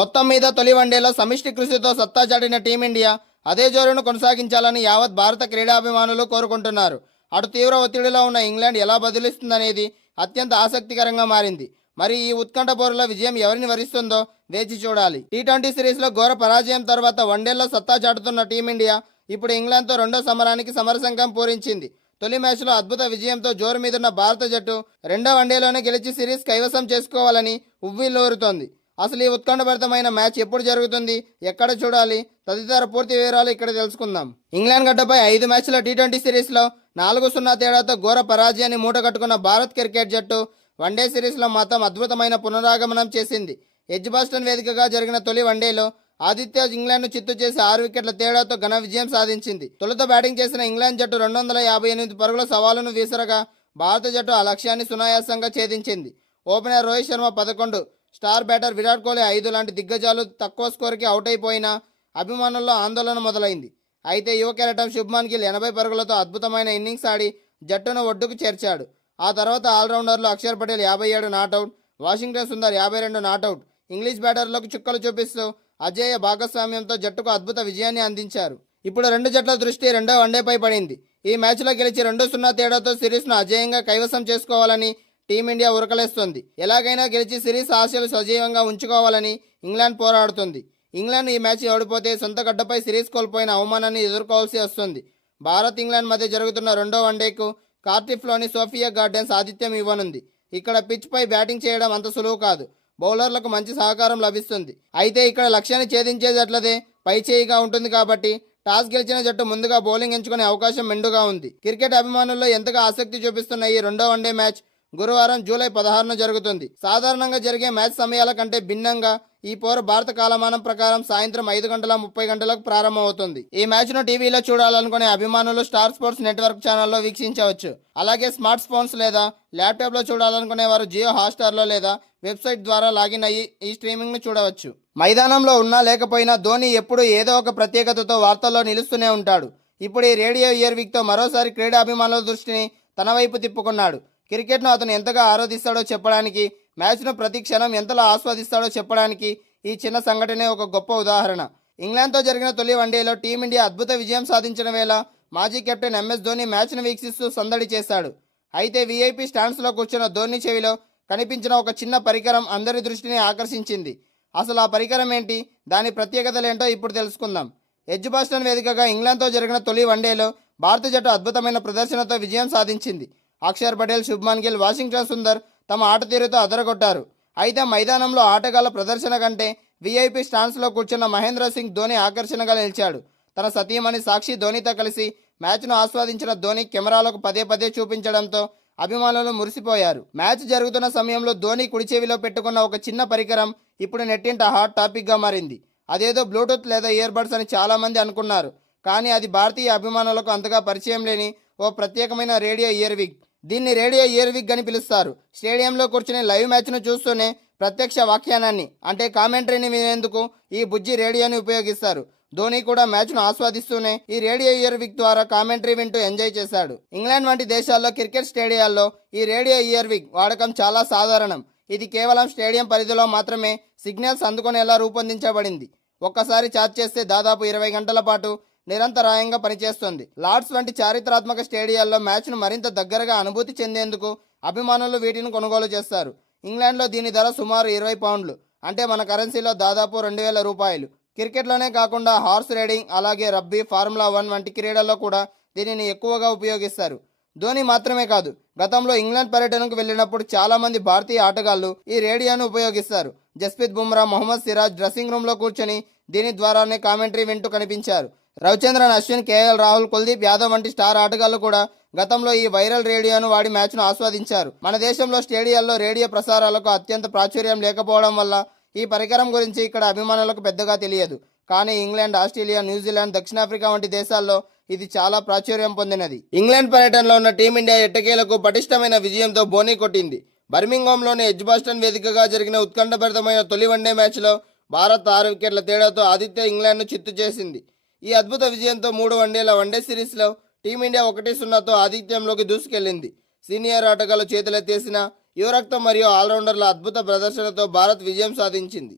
మొత్తం మీద తొలి వన్డేలో సమిష్టి కృషితో సత్తా చాటిన టీమిండియా అదే జోరును కొనసాగించాలని యావత్ భారత క్రీడాభిమానులు కోరుకుంటున్నారు. అటు తీవ్ర ఒత్తిడిలో ఉన్న ఇంగ్లాండ్ ఎలా బదులిస్తుందనేది అత్యంత ఆసక్తికరంగా మారింది. మరి ఈ ఉత్కంఠ పోరులో విజయం ఎవరిని వరిస్తుందో వేచి చూడాలి. టీ20 సిరీస్లో ఘోర పరాజయం తర్వాత వన్డేల్లో సత్తా చాటుతున్న టీమిండియా ఇప్పుడు ఇంగ్లాండ్తో రెండో సమరానికి సమరశంఖం పూరించింది. తొలి మ్యాచ్లో అద్భుత విజయంతో జోరు మీదున్న భారత జట్టు రెండో వన్డేలోనే గెలిచి సిరీస్ కైవసం చేసుకోవాలని ఉవ్విళ్లూరుతోంది. అసలు ఈ ఉత్కంఠభరితమైన మ్యాచ్ ఎప్పుడు జరుగుతుంది, ఎక్కడ చూడాలి తదితర పూర్తి వివరాలు ఇక్కడ తెలుసుకుందాం. ఇంగ్లాండ్ గడ్డపై 5 మ్యాచ్ల టీ20 సిరీస్లో 4-0 తేడాతో ఘోర పరాజయాన్ని మూటగట్టుకున్న భారత్ క్రికెట్ జట్టు వన్డే సిరీస్లో మాత్రం అద్భుతమైన పునరాగమనం చేసింది. ఎడ్జ్బాస్టన్ వేదికగా జరిగిన తొలి వన్డేలో ఆతిథ్య ఇంగ్లాండ్ను చిత్తు చేసి 6 వికెట్ల తేడాతో ఘన విజయం సాధించింది. తొలుత బ్యాటింగ్ చేసిన ఇంగ్లాండ్ జట్టు 258 పరుగుల సవాలును విసరగా భారత జట్టు ఆ లక్ష్యాన్ని సునాయాసంగా ఛేదించింది. Opener Rohit Sharma 11, star batter Virat Kohli 5 లాంటి దిగ్గజాలు తక్కువ స్కోర్కి అవుట్ అయిపోయినా అభిమానుల్లో ఆందోళన మొదలైంది. అయితే యువ కెరటం శుభ్మాన్ గిల్ 80 పరుగులతో అద్భుతమైన ఇన్నింగ్స్ ఆడి జట్టును ఒడ్డుకు చేర్చాడు. ఆ తర్వాత ఆల్రౌండర్లు Akshar Patel 57 not out, Washington Sundar 52 not out, English బ్యాటర్లకు చుక్కలు చూపిస్తూ అజేయ భాగస్వామ్యంతో జట్టుకు అద్భుత విజయాన్ని అందించారు. ఇప్పుడు రెండు జట్ల దృష్టి రెండో వన్డేపై పడింది. ఈ మ్యాచ్లో గెలిచి 2-0 తేడాతో సిరీస్ను అజేయంగా కైవసం చేసుకోవాలని టీమిండియా ఉరకలేస్తోంది. ఎలాగైనా గెలిచి సిరీస్ ఆశలు సజీవంగా ఉంచుకోవాలని ఇంగ్లాండ్ పోరాడుతుంది. ఇంగ్లాండ్ ఈ మ్యాచ్ ఓడిపోతే సొంత గడ్డపై సిరీస్ కోల్పోయిన అవమానాన్ని ఎదుర్కోవాల్సి వస్తుంది. భారత్ ఇంగ్లాండ్ మధ్య జరుగుతున్న రెండో వన్డేకు కార్టిఫ్లోని సోఫియా గార్డెన్స్ ఆతిథ్యం ఇవ్వనుంది. ఇక్కడ పిచ్పై బ్యాటింగ్ చేయడం అంత సులువు కాదు. బౌలర్లకు మంచి సహకారం లభిస్తుంది. అయితే ఇక్కడ లక్ష్యాన్ని ఛేదించే జట్లదే పై చేయిగా ఉంటుంది కాబట్టి టాస్ గెలిచిన జట్టు ముందుగా బౌలింగ్ ఎంచుకునే అవకాశం మెండుగా ఉంది. క్రికెట్ అభిమానుల్లో ఎంతగా ఆసక్తి చూపిస్తున్న ఈ రెండో వన్డే మ్యాచ్ గురువారం జూలై 16న జరుగుతుంది. సాధారణంగా జరిగే మ్యాచ్ సమయాల కంటే భిన్నంగా ఈ పోరు భారత కాలమానం ప్రకారం సాయంత్రం 5:30 ప్రారంభమవుతుంది. ఈ మ్యాచ్ను టీవీలో చూడాలనుకునే అభిమానులు స్టార్ స్పోర్ట్స్ నెట్వర్క్ ఛానల్లో వీక్షించవచ్చు. అలాగే స్మార్ట్ ఫోన్స్ లేదా ల్యాప్టాప్లో చూడాలనుకునే వారు జియో హాట్స్టార్లో లేదా వెబ్సైట్ ద్వారా లాగిన్ అయ్యి ఈ స్ట్రీమింగ్ను చూడవచ్చు. మైదానంలో ఉన్నా లేకపోయినా ధోని ఎప్పుడూ ఏదో ఒక ప్రత్యేకతతో వార్తల్లో నిలుస్తూనే ఉంటాడు. ఇప్పుడు ఈ రేడియో ఇయర్ వీక్తో మరోసారి క్రీడాభిమానుల దృష్టిని తన వైపు తిప్పుకున్నాడు. క్రికెట్ను అతను ఎంతగా ఆరాధిస్తాడో చెప్పడానికి, మ్యాచ్ను ప్రతి క్షణం ఎంతలా ఆస్వాదిస్తాడో చెప్పడానికి ఈ చిన్న సంఘటనే ఒక గొప్ప ఉదాహరణ. ఇంగ్లాండ్తో జరిగిన తొలి వన్డేలో టీమిండియా అద్భుత విజయం సాధించిన వేళ మాజీ కెప్టెన్ ఎంఎస్ ధోని మ్యాచ్ను వీక్షిస్తూ సందడి చేశాడు. అయితే వీఐపీ స్టాండ్స్లో కూర్చున్న ధోని చెవిలో కనిపించిన ఒక చిన్న పరికరం అందరి దృష్టిని ఆకర్షించింది. అసలు ఆ పరికరం ఏంటి, దాని ప్రత్యేకతలేంటో ఇప్పుడు తెలుసుకుందాం. ఎడ్జ్బాస్టన్ వేదికగా ఇంగ్లాండ్తో జరిగిన తొలి వన్డేలో భారత జట్టు అద్భుతమైన ప్రదర్శనతో విజయం సాధించింది. అక్షర్ పటేల్, శుభ్మాన్ గిల్, వాషింగ్టన్ సుందర్ తమ ఆట తీరుతో అదరగొట్టారు. అయితే మైదానంలో ఆటగాళ్ల ప్రదర్శన కంటే వీఐపీ స్టాండ్స్లో కూర్చున్న మహేంద్ర సింగ్ ధోని ఆకర్షణగా నిలిచాడు. తన సతీమణి సాక్షి ధోనితో కలిసి మ్యాచ్ను ఆస్వాదించిన ధోని కెమెరాలకు పదే చూపించడంతో అభిమానులు మురిసిపోయారు. మ్యాచ్ జరుగుతున్న సమయంలో ధోని కుడి చెవిలో పెట్టుకున్న ఒక చిన్న పరికరం ఇప్పుడు నెట్టింట హాట్ టాపిక్గా మారింది. అదేదో బ్లూటూత్ లేదా ఇయర్బడ్స్ అని చాలామంది అనుకున్నారు. కానీ అది భారతీయ అభిమానులకు అంతగా పరిచయం లేని ఓ ప్రత్యేకమైన రేడియో ఇయర్ విగ్. దీన్ని రేడియో ఇయర్ విగ్ అని పిలుస్తారు. స్టేడియంలో కూర్చుని లైవ్ మ్యాచ్ను చూస్తూనే ప్రత్యక్ష వ్యాఖ్యానాన్ని అంటే కామెంటరీని వినేందుకు ఈ బుజ్జి రేడియోని ఉపయోగిస్తారు. ధోని కూడా మ్యాచ్ను ఆస్వాదిస్తూనే ఈ రేడియో ఇయర్ విగ్ ద్వారా కామెంటరీ వింటూ ఎంజాయ్ చేశాడు. ఇంగ్లాండ్ వంటి దేశాల్లో క్రికెట్ స్టేడియాల్లో ఈ రేడియో ఇయర్ విగ్ వాడకం చాలా సాధారణం. ఇది కేవలం స్టేడియం పరిధిలో మాత్రమే సిగ్నల్స్ అందుకునేలా రూపొందించబడింది. ఒక్కసారి ఛార్జ్ చేస్తే దాదాపు 20 గంటల పాటు నిరంతరాయంగా పనిచేస్తుంది. లార్డ్స్ వంటి చారిత్రాత్మక స్టేడియాల్లో మ్యాచ్ను మరింత దగ్గరగా అనుభూతి చెందేందుకు అభిమానులు వీటిని కొనుగోలు చేస్తారు. ఇంగ్లాండ్లో దీని ధర సుమారు 20 పౌండ్లు, అంటే మన కరెన్సీలో దాదాపు 2000 రూపాయలు. క్రికెట్లోనే కాకుండా హార్స్ రైడింగ్, అలాగే రబ్బీ, ఫార్ములా 1 వంటి క్రీడల్లో కూడా దీనిని ఎక్కువగా ఉపయోగిస్తారు. ధోని మాత్రమే కాదు, గతంలో ఇంగ్లాండ్ పర్యటనకు వెళ్ళినప్పుడు చాలామంది భారతీయ ఆటగాళ్లు ఈ రేడియోను ఉపయోగిస్తారు. జస్ప్రీత్ బుమ్రా, మొహమ్మద్ సిరాజ్ డ్రెస్సింగ్ రూమ్లో కూర్చొని దీని ద్వారానే కామెంటరీ వింటూ కనిపించారు. రవిచంద్రన్ అశ్విన్, కేఎల్ రాహుల్, కుల్దీప్ యాదవ్ వంటి స్టార్ ఆటగాళ్లు కూడా గతంలో ఈ వైరల్ రేడియోను వాడి మ్యాచ్ను ఆస్వాదించారు. మన దేశంలో స్టేడియాల్లో రేడియో ప్రసారాలకు అత్యంత ప్రాచుర్యం లేకపోవడం వల్ల ఈ పరికరం గురించి ఇక్కడ అభిమానులకు పెద్దగా తెలియదు. కానీ ఇంగ్లాండ్, ఆస్ట్రేలియా, న్యూజిలాండ్, దక్షిణాఫ్రికా వంటి దేశాల్లో ఇది చాలా ప్రాచుర్యం పొందినది. ఇంగ్లాండ్ పర్యటనలో ఉన్న టీమిండియా ఎట్టకేలకు పటిష్టమైన విజయంతో బోనీ కొట్టింది. బర్మింగ్హామ్లోని ఎడ్జ్బాస్టన్ వేదికగా జరిగిన ఉత్కంఠభరితమైన తొలి వన్డే మ్యాచ్లో భారత్ 6 వికెట్ల తేడాతో ఆతిథ్య ఇంగ్లాండ్ను చిత్తు చేసింది. ఈ అద్భుత విజయంతో 3 వన్డేల వన్డే సిరీస్లో టీమిండియా 1-0తో ఆధిక్యంలోకి దూసుకెళ్లింది. సీనియర్ ఆటగాళ్లు చేతులెత్తేసిన యువరక్తం మరియు ఆల్రౌండర్ల అద్భుత ప్రదర్శనతో భారత్ విజయం సాధించింది.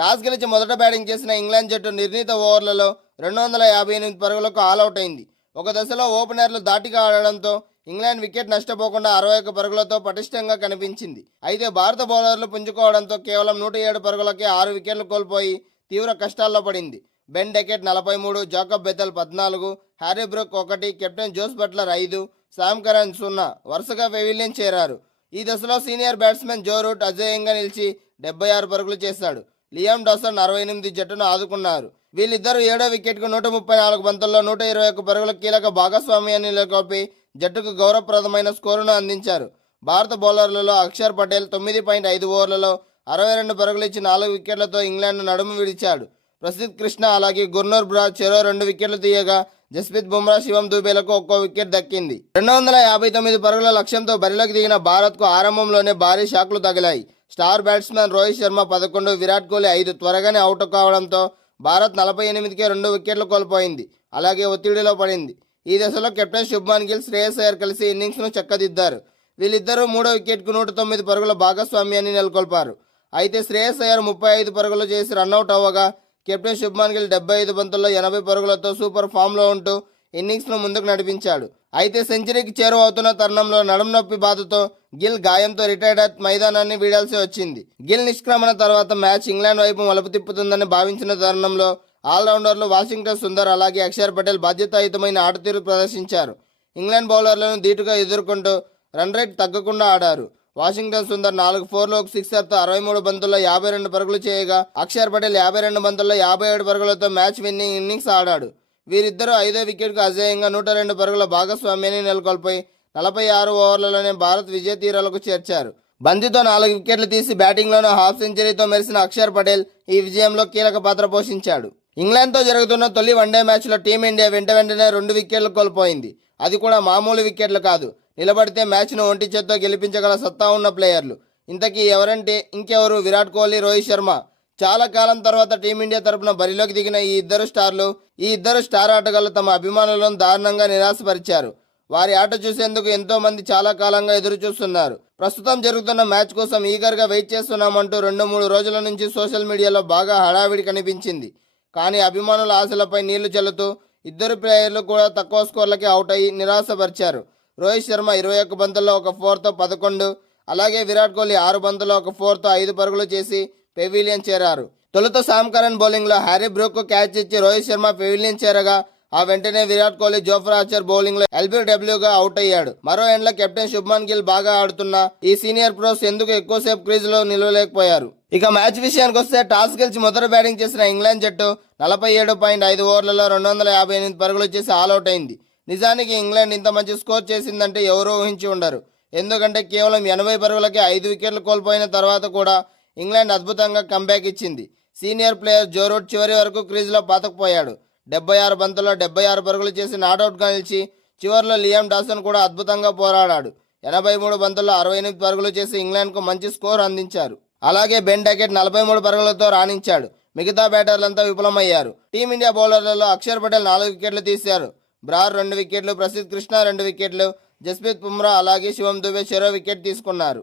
టాస్ గెలిచి మొదట బ్యాటింగ్ చేసిన ఇంగ్లాండ్ జట్టు నిర్ణీత ఓవర్లలో 258 పరుగులకు ఆల్అవుట్ అయింది. ఒక దశలో ఓపెనర్లు ధాటిగా ఆడడంతో ఇంగ్లాండ్ వికెట్ నష్టపోకుండా 61 పరుగులతో పటిష్టంగా కనిపించింది. అయితే భారత బౌలర్లు పుంజుకోవడంతో కేవలం 107 పరుగులకే 6 వికెట్లు కోల్పోయి తీవ్ర కష్టాల్లో పడింది. Ben Duckett 43, Jacob Bethell 14, Harry Brook 1, captain Jos Buttler 5, Sam Curran 0 వరుసగా పెవిలియన్ చేరారు. ఈ దశలో సీనియర్ బ్యాట్స్మెన్ జో రూట్ అజేయంగా నిలిచి 76 పరుగులు చేశాడు. లియామ్ డాసన్ 68 జట్టును ఆదుకున్నారు. వీళ్ళిద్దరూ 7వ వికెట్కు 134 బంతుల్లో 121 పరుగుల కీలక భాగస్వామ్యాన్ని నెలకొల్పి జట్టుకు గౌరవప్రదమైన స్కోరును అందించారు. భారత బౌలర్లలో అక్షర్ పటేల్ 9.5 ఓవర్లలో 62 పరుగులు ఇచ్చి 4 వికెట్లతో ఇంగ్లాండ్ నడుము విడిచాడు. ప్రసిద్ధ్ కృష్ణ అలాగే గుర్నూర్ బ్రాడ్ చెరో 2 వికెట్లు తీయగా జస్ప్రీత్ బుమ్రా, శివం దూబేలకు ఒక్కో వికెట్ దక్కింది. 259 పరుగుల లక్ష్యంతో బరిలోకి దిగిన భారత్కు ఆరంభంలోనే భారీ షాక్లు తగిలాయి. స్టార్ బ్యాట్స్మెన్ రోహిత్ శర్మ 11, విరాట్ కోహ్లీ 5 త్వరగానే అవుట్ కావడంతో భారత్ 48కే 2 వికెట్లు కోల్పోయింది. అలాగే ఒత్తిడిలో పడింది. ఈ దశలో కెప్టెన్ శుభ్మాన్ గిల్, శ్రేయస్ అయ్యర్ కలిసి ఇన్నింగ్స్ను చక్కదిద్దారు. వీళ్ళిద్దరూ 3వ వికెట్కు 109 పరుగుల భాగస్వామ్యాన్ని నెలకొల్పారు. అయితే శ్రేయస్ అయ్యర్ 35 పరుగులు చేసి రన్అట్ అవ్వగా కెప్టెన్ శుభ్మాన్ గిల్ 75 బంతుల్లో 80 పరుగులతో సూపర్ ఫామ్లో ఉంటూ ఇన్నింగ్స్ను ముందుకు నడిపించాడు. అయితే సెంచరీకి చేరువవుతున్న తరుణంలో నడుము నొప్పి బాధతో గిల్ గాయంతో రిటైర్డ్ మైదానాన్ని వీడాల్సి వచ్చింది. గిల్ నిష్క్రమణ తర్వాత మ్యాచ్ ఇంగ్లాండ్ వైపు మలుపు తిప్పుతుందని భావించిన తరుణంలో ఆల్రౌండర్లు వాషింగ్టన్ సుందర్ అలాగే అక్షర్ పటేల్ బాధ్యతాయుతమైన ఆటతీరు ప్రదర్శించారు. ఇంగ్లాండ్ బౌలర్లను ధీటుగా ఎదుర్కొంటూ రన్ రేట్ తగ్గకుండా ఆడారు. వాషింగ్టన్ సుందర్ 4 4లు 1 సిక్సర్తో 63 బంతుల్లో 52 పరుగులు చేయగా అక్షర్ పటేల్ 52 బంతుల్లో 57 పరుగులతో మ్యాచ్ విన్నింగ్ ఇన్నింగ్స్ ఆడాడు. వీరిద్దరూ 5వ వికెట్కు అజేయంగా 102 పరుగుల భాగస్వామ్యాన్ని నెలకొల్పి 46 ఓవర్లలోనే భారత్ విజయ తీరాలకు చేర్చారు. బంతితో 4 వికెట్లు తీసి బ్యాటింగ్లోనూ హాఫ్ సెంచరీతో మెరిసిన అక్షర్ పటేల్ ఈ విజయంలో కీలక పాత్ర పోషించాడు. ఇంగ్లాండ్తో జరుగుతున్న తొలి వన్డే మ్యాచ్లో టీమిండియా వెంటనే 2 వికెట్లు కోల్పోయింది. అది కూడా మామూలు వికెట్లు కాదు. నిలబడితే మ్యాచ్ను ఒంటి చేత్తో గెలిపించగల సత్తా ఉన్న ప్లేయర్లు. ఇంతకీ ఎవరంటే ఇంకెవరు, విరాట్ కోహ్లీ, రోహిత్ శర్మ. చాలా కాలం తర్వాత టీమిండియా తరపున బరిలోకి దిగిన ఈ ఇద్దరు స్టార్ ఆటగాళ్లు తమ అభిమానులను దారుణంగా నిరాశపరిచారు. వారి ఆట చూసేందుకు ఎంతో మంది చాలా కాలంగా ఎదురు చూస్తున్నారు. ప్రస్తుతం జరుగుతున్న మ్యాచ్ కోసం ఈగర్గా వెయిట్ చేస్తున్నామంటూ 2-3 రోజుల నుంచి సోషల్ మీడియాలో బాగా హడావిడి కనిపించింది. కానీ అభిమానుల ఆశలపై నీళ్లు చల్లుతూ ఇద్దరు ప్లేయర్లు కూడా తక్కువ స్కోర్లకి అవుట్ అయ్యి నిరాశపరిచారు. రోహిత్ శర్మ 21 బంతుల్లో 1 4తో 11, అలాగే విరాట్ కోహ్లీ 6 బంతుల్లో 1 4తో 5 పరుగులు చేసి పెవిలియన్ చేరారు. తొలుత శామ్ కరన్ బౌలింగ్లో హ్యారీ బ్రూక్ క్యాచ్ ఇచ్చి రోహిత్ శర్మ పెవిలియన్ చేరగా ఆ వెంటనే విరాట్ కోహ్లీ జోఫ్రా ఆర్చర్ బౌలింగ్లో ఎల్బిడబ్ల్యూగా అవుట్ అయ్యాడు. మరో ఎండ్ల కెప్టెన్ శుభ్మన్ గిల్ బాగా ఆడుతున్న ఈ సీనియర్ ప్రోస్ ఎందుకు ఎక్కువసేపు క్రీజులో నిలవలేకపోయారు. ఇక మ్యాచ్ విషయానికి వస్తే టాస్ గెలిచి మొదట బ్యాటింగ్ చేసిన ఇంగ్లాండ్ జట్టు 47.5 ఓవర్లలో 258 పరుగులు చేసి ఆల్అవుట్ అయింది. నిజానికి ఇంగ్లాండ్ ఇంత మంచి స్కోర్ చేసిందంటే ఎవరూ ఊహించి ఉండరు. ఎందుకంటే కేవలం 80 పరుగులకే 5 వికెట్లు కోల్పోయిన తర్వాత కూడా ఇంగ్లాండ్ అద్భుతంగా కంబ్యాక్ ఇచ్చింది. సీనియర్ ప్లేయర్ జో రూట్ చివరి వరకు క్రీజులో పాతకుపోయాడు. 76 బంతుల్లో 76 పరుగులు చేసి నాట్అవుట్గా నిలిచి చివరిలో లియామ్ డాసన్ కూడా అద్భుతంగా పోరాడాడు. 83 బంతుల్లో 68 పరుగులు చేసి ఇంగ్లాండ్కు మంచి స్కోర్ అందించారు. అలాగే బెన్ డెకెట్ 43 పరుగులతో రాణించాడు. మిగతా బ్యాటర్లంతా విఫలమయ్యారు. టీమిండియా బౌలర్లలో అక్షర్ పటేల్ 4 వికెట్లు తీశారు. బ్రార్ 2 వికెట్లు, ప్రసిద్ధ్ కృష్ణ 2 వికెట్లు, జస్ప్రీత్ బుమ్రా అలాగే శివం దుబే చెరో వికెట్ తీసుకున్నారు.